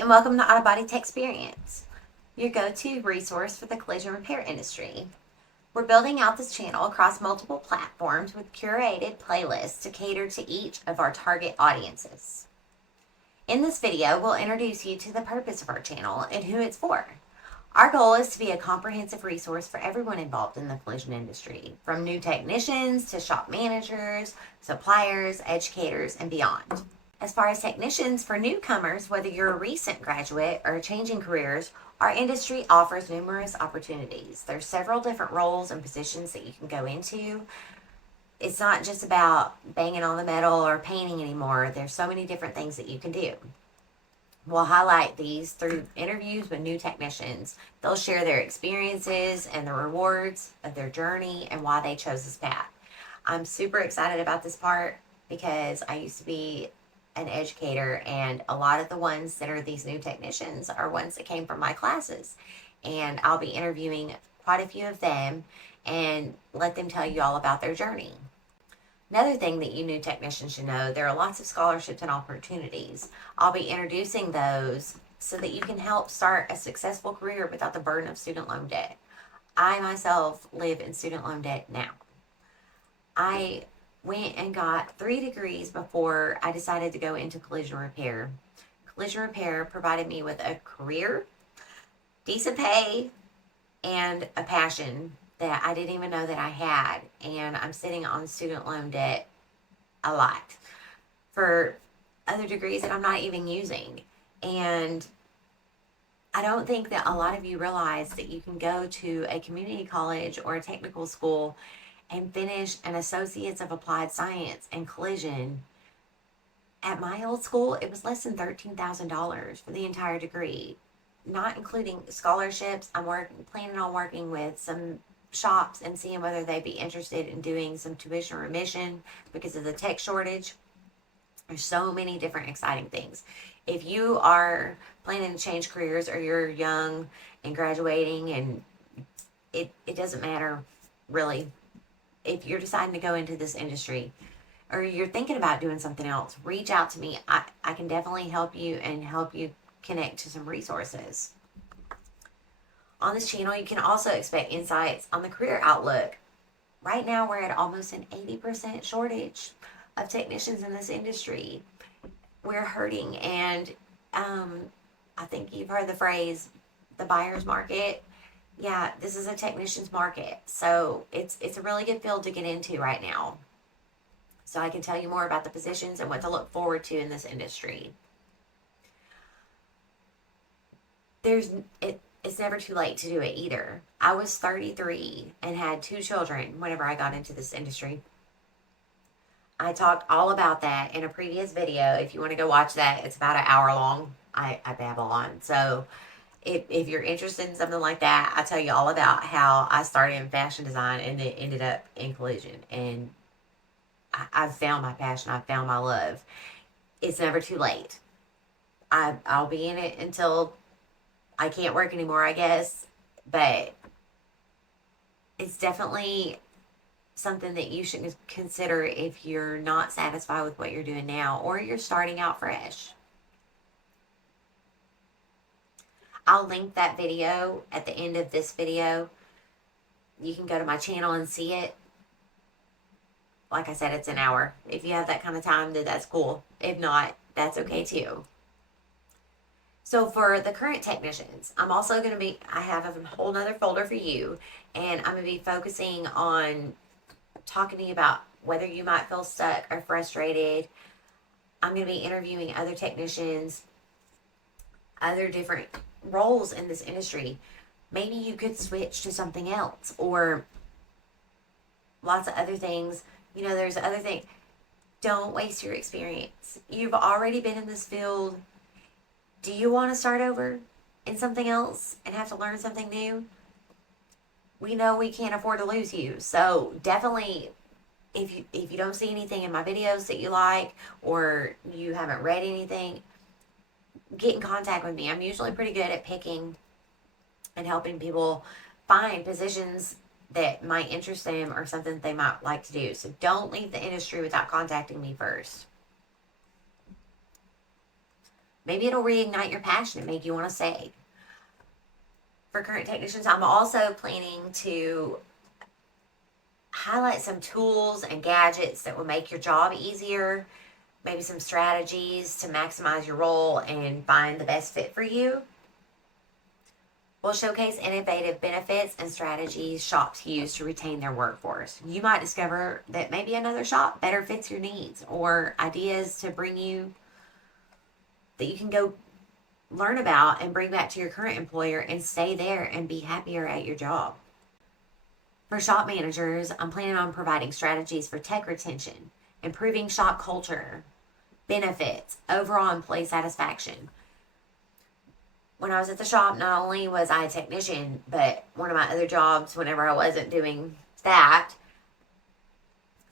and welcome to Auto Body Tech Experience, your go-to resource for the collision repair industry. We're building out this channel across multiple platforms with curated playlists to cater to each of our target audiences. In this video, we'll introduce you to the purpose of our channel and who it's for. Our goal is to be a comprehensive resource for everyone involved in the collision industry, from new technicians to shop managers, suppliers, educators, and beyond. As far as technicians, for newcomers, whether you're a recent graduate or changing careers, our industry offers numerous opportunities. There's several different roles and positions that you can go into. It's not just about banging on the metal or painting anymore. There's so many different things that you can do. We'll highlight these through interviews with new technicians. They'll share their experiences and the rewards of their journey and why they chose this path. I'm super excited about this part because I used to be an educator, and a lot of the ones that are these new technicians are ones that came from my classes, and I'll be interviewing quite a few of them and let them tell you all about their journey. Another thing that you new technicians should know, there are lots of scholarships and opportunities. I'll be introducing those so that you can help start a successful career without the burden of student loan debt. I myself live in student loan debt now. I went and got 3 degrees before I decided to go into collision repair. Collision repair provided me with a career, decent pay, and a passion that I didn't even know that I had. And I'm sitting on student loan debt a lot for other degrees that I'm not even using. And I don't think that a lot of you realize that you can go to a community college or a technical school and finish an Associates of Applied Science in collision. At my old school, it was less than $13,000 for the entire degree, not including scholarships. I'm planning on working with some shops and seeing whether they'd be interested in doing some tuition remission because of the tech shortage. There's so many different exciting things. If you are planning to change careers, or you're young and graduating, and it doesn't matter really. If you're deciding to go into this industry or you're thinking about doing something else, reach out to me. I can definitely help you and help you connect to some resources. On this channel, you can also expect insights on the career outlook. Right now, we're at almost an 80% shortage of technicians in this industry. We're hurting, and I think you've heard the phrase, the buyer's market. Yeah, this is a technician's market, so it's a really good field to get into right now. So I can tell you more about the positions and what to look forward to in this industry. It's never too late to do it either. I was 33 and had 2 children whenever I got into this industry. I talked all about that in a previous video. If you want to go watch that, it's about an hour long. I babble on. So if you're interested in something like that, I tell you all about how I started in fashion design and it ended up in collision. And I've found my passion. I've found my love. It's never too late. I'll be in it until I can't work anymore, I guess. But it's definitely something that you should consider if you're not satisfied with what you're doing now, or you're starting out fresh. I'll link that video at the end of this video. You can go to my channel and see it. Like I said, it's an hour. If you have that kind of time, then that's cool. If not, that's okay too. So for the current technicians, I'm also going to I have a whole nother folder for you, and I'm going to be focusing on talking to you about whether you might feel stuck or frustrated. I'm going to be interviewing other technicians, other different roles in this industry. Maybe you could switch to something else, or lots of other things. You know, there's other things. Don't waste your experience. You've already been in this field. Do you want to start over in something else and have to learn something new? We know we can't afford to lose you. So definitely, if you don't see anything in my videos that you like, or you haven't read anything, get in contact with me. I'm usually pretty good at picking and helping people find positions that might interest them or something that they might like to do. So don't leave the industry without contacting me first. Maybe it'll reignite your passion and make you want to stay. For current technicians, I'm also planning to highlight some tools and gadgets that will make your job easier, maybe some strategies to maximize your role and find the best fit for you. We'll showcase innovative benefits and strategies shops use to retain their workforce. You might discover that maybe another shop better fits your needs, or ideas to bring you that you can go learn about and bring back to your current employer and stay there and be happier at your job. For shop managers, I'm planning on providing strategies for tech retention, improving shop culture, benefits, overall employee satisfaction. When I was at the shop, not only was I a technician, but one of my other jobs, whenever I wasn't doing that,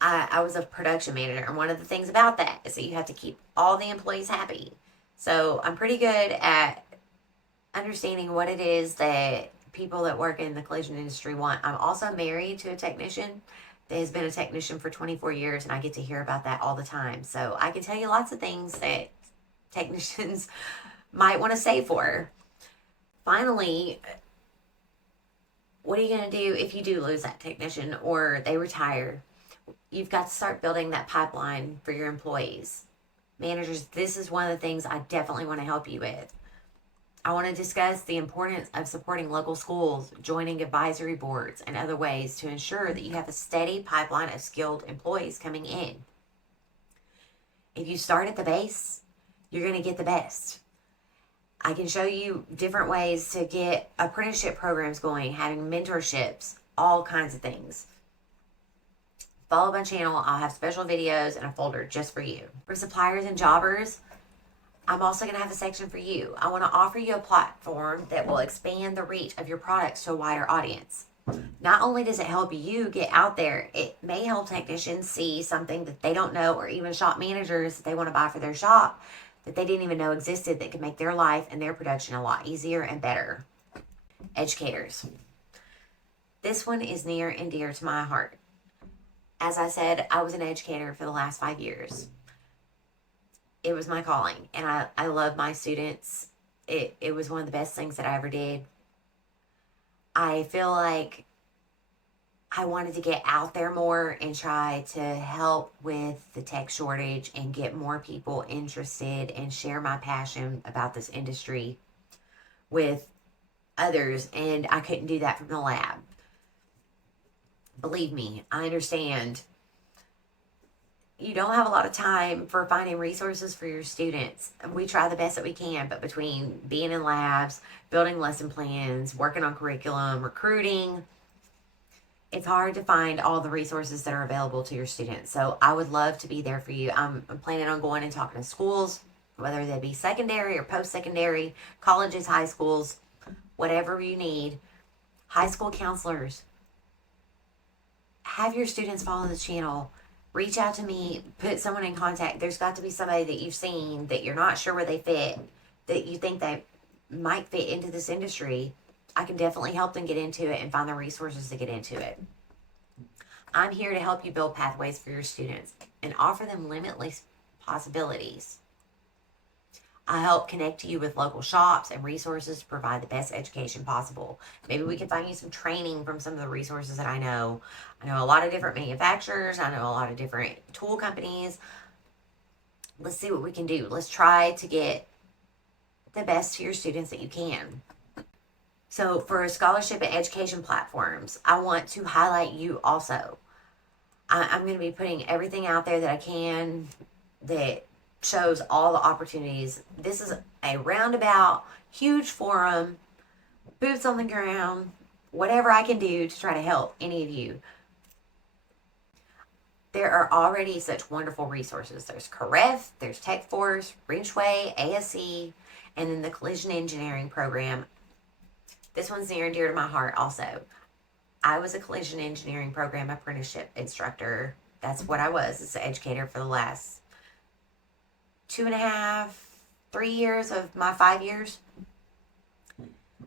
I was a production manager. And one of the things about that is that you have to keep all the employees happy. So I'm pretty good at understanding what it is that people that work in the collision industry want. I'm also married to a technician that has been a technician for 24 years, and I get to hear about that all the time. So I can tell you lots of things that technicians might want to save for. Finally, what are you going to do if you do lose that technician or they retire? You've got to start building that pipeline for your employees. Managers, this is one of the things I definitely want to help you with. I want to discuss the importance of supporting local schools, joining advisory boards, and other ways to ensure that you have a steady pipeline of skilled employees coming in. If you start at the base, you're going to get the best. I can show you different ways to get apprenticeship programs going, having mentorships, all kinds of things. Follow my channel. I'll have special videos and a folder just for you. For suppliers and jobbers, I'm also going to have a section for you. I want to offer you a platform that will expand the reach of your products to a wider audience. Not only does it help you get out there, it may help technicians see something that they don't know, or even shop managers that they want to buy for their shop that they didn't even know existed, that could make their life and their production a lot easier and better. Educators. This one is near and dear to my heart. As I said, I was an educator for the last 5 years. It was my calling, and I love my students. It was one of the best things that I ever did. I feel like I wanted to get out there more and try to help with the tech shortage and get more people interested and share my passion about this industry with others. And I couldn't do that from the lab. Believe me, I understand. You don't have a lot of time for finding resources for your students. We try the best that we can, but between being in labs, building lesson plans, working on curriculum, recruiting, it's hard to find all the resources that are available to your students. So I would love to be there for you. I'm planning on going and talking to schools, whether they be secondary or post-secondary, colleges, high schools, whatever you need. High school counselors. Have your students follow the channel. Reach out to me. Put someone in contact. There's got to be somebody that you've seen that you're not sure where they fit, that you think they might fit into this industry. I can definitely help them get into it and find the resources to get into it. I'm here to help you build pathways for your students and offer them limitless possibilities. I help connect you with local shops and resources to provide the best education possible. Maybe we can find you some training from some of the resources that I know. I know a lot of different manufacturers. I know a lot of different tool companies. Let's see what we can do. Let's try to get the best to your students that you can. So for scholarship and education platforms, I want to highlight you also. I'm going to be putting everything out there that I can that shows all the opportunities. This is a roundabout, huge forum, boots on the ground, whatever I can do to try to help any of you. There are already such wonderful resources. There's CAREF, there's TechForce, Wrenchway, ASE, and then the Collision Engineering program. This one's near and dear to my heart also. I was a collision engineering program apprenticeship instructor. That's what I was as an educator for the last 2.5, 3 years of my 5 years.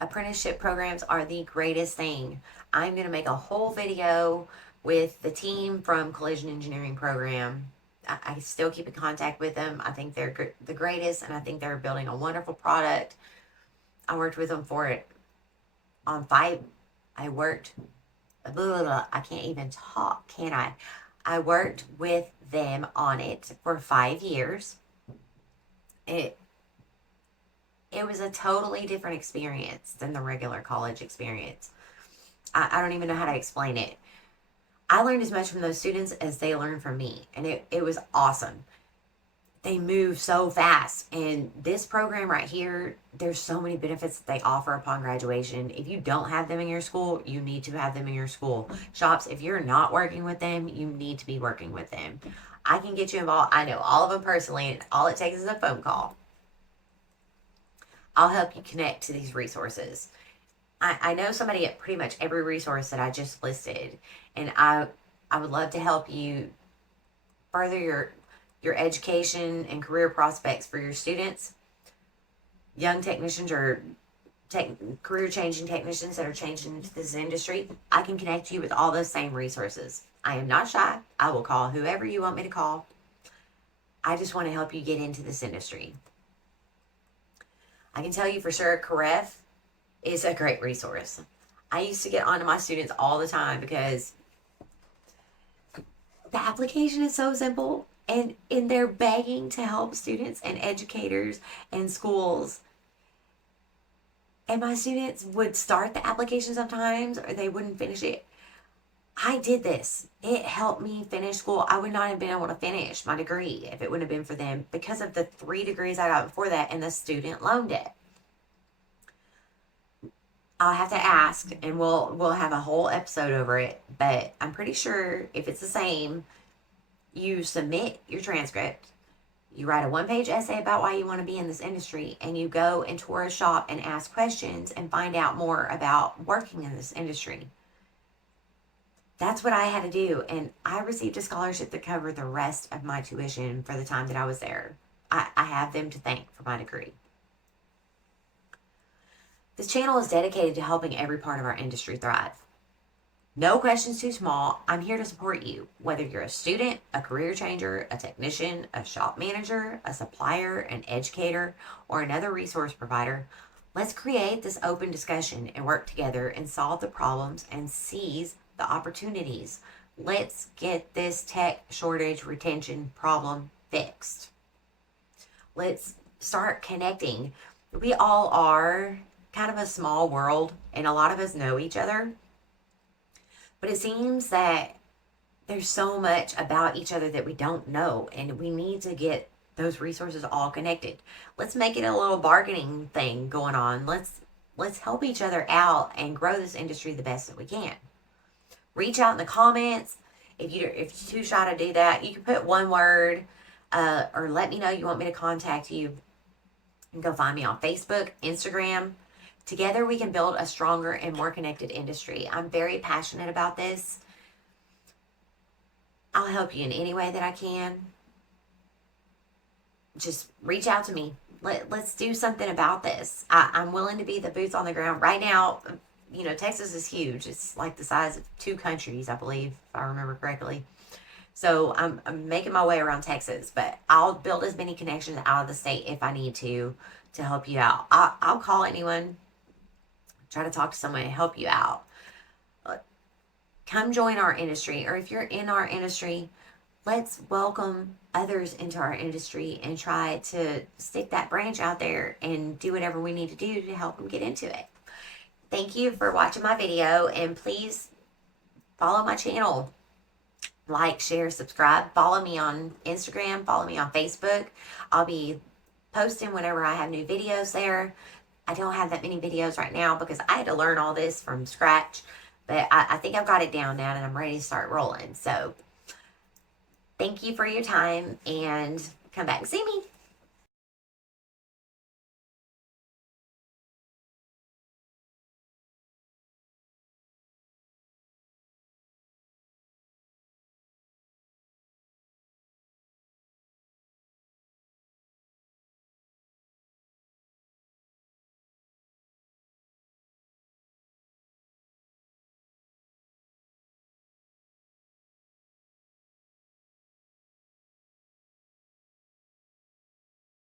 Apprenticeship programs are the greatest thing. I'm going to make a whole video with the team from Collision Engineering program I still keep in contact with them. I think they're the greatest, and I think they're building a wonderful product. I worked with them for it on five. I worked, blah, blah, blah, I can't even talk, can I? I worked with them on it for 5 years. It it was a totally different experience than the regular college experience. I don't even know how to explain it. I learned as much from those students as they learned from me, and it was awesome. They move so fast, and this program right here, there's so many benefits that they offer upon graduation. If you don't have them in your school, you need to have them in your school. Shops, if you're not working with them, you need to be working with them. I can get you involved. I know all of them personally, and all it takes is a phone call. I'll help you connect to these resources. I know somebody at pretty much every resource that I just listed, and I would love to help you further your education and career prospects for your students, young technicians or career changing technicians that are changing into this industry. I can connect you with all those same resources. I am not shy. I will call whoever you want me to call. I just want to help you get into this industry. I can tell you for sure, Caref is a great resource. I used to get onto my students all the time because the application is so simple, and they're begging to help students and educators and schools. And my students would start the application sometimes, or they wouldn't finish it. I did this. It helped me finish school. I would not have been able to finish my degree if it wouldn't have been for them, because of the 3 degrees I got before that and the student loan debt. I'll have to ask, and we'll have a whole episode over it, but I'm pretty sure if it's the same, you submit your transcript, you write a 1-page essay about why you want to be in this industry, and you go and tour a shop and ask questions and find out more about working in this industry. That's what I had to do, and I received a scholarship that covered the rest of my tuition for the time that I was there. I have them to thank for my degree. This channel is dedicated to helping every part of our industry thrive. No question's too small. I'm here to support you, whether you're a student, a career changer, a technician, a shop manager, a supplier, an educator, or another resource provider. Let's create this open discussion and work together and solve the problems and seize the opportunities. Let's get this tech shortage retention problem fixed. Let's start connecting. We all are kind of a small world, and a lot of us know each other, but it seems that there's so much about each other that we don't know, and we need to get those resources all connected. Let's make it a little bargaining thing going on. Let's help each other out and grow this industry the best that we can. Reach out in the comments. If you're too shy to do that, you can put one word, or let me know you want me to contact you. You can go find me on Facebook, Instagram. Together we can build a stronger and more connected industry. I'm very passionate about this. I'll help you in any way that I can. Just reach out to me. Let's do something about this. I'm willing to be the boots on the ground. Right now, Texas is huge. It's like the size of 2 countries, I believe, if I remember correctly. So I'm making my way around Texas, but I'll build as many connections out of the state if I need to help you out. I'll call anyone, try to talk to someone and help you out. Come join our industry, or if you're in our industry, let's welcome others into our industry and try to stick that branch out there and do whatever we need to do to help them get into it. Thank you for watching my video, and please follow my channel. Like, share, subscribe. Follow me on Instagram. Follow me on Facebook. I'll be posting whenever I have new videos there. I don't have that many videos right now because I had to learn all this from scratch. But I think I've got it down now, and I'm ready to start rolling. So thank you for your time, and come back and see me.